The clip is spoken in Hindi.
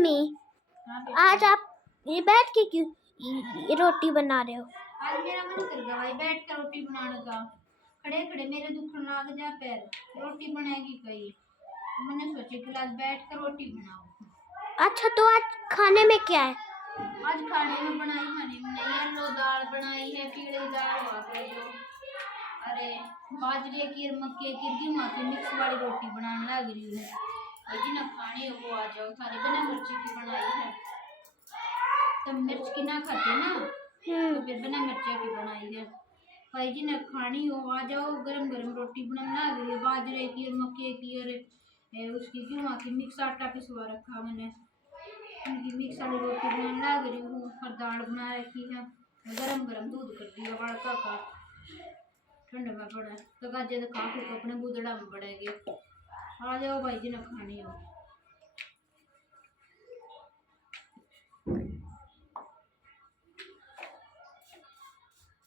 मम्मी हाँ आज आप ये बैठ के क्यों ये रोटी बना रहे हो? आज मेरा मन कर गया भाई बैठ कर रोटी बनाने का। खड़े खड़े मेरे दुखन लग जा पैर, रोटी बनाएगी कहीं। तो मैंने सोचा कि आज बैठ कर रोटी बनाओ। अच्छा तो आज खाने में क्या है? आज खाने में बनाई मैंने येलो दाल बनाई है, पीली दाल वापस जो अरे बाजरे की और मक्के की गेहूं की मिक्स वाली रोटी बनाने लग रही है। और जिन्हें खाने हो वो आ जाओ, सारे बिना मिर्ची की बनाई है। तो मिर्च की ना खाते ना तो फिर बिना मिर्ची की बनाई है। भाई जिन्हें खानी हो आ जाओ, गरम गरम रोटी बनाने लग रही है बाजरे की और मक्के की और उसकी गेहूं की मिक्स आटा पिसवा रखा मैंने, उनकी मिक्स वाली रोटी बनाने लग रही हूँ। और दाल बना रखी है, गरम गरम दूध कर दिया बड़का का, ठंडे में पड़ा तो गाजे तो खा को अपने गुदड़ा में पड़ेगी। आ जाओ भाई जिन्हें खानी हो।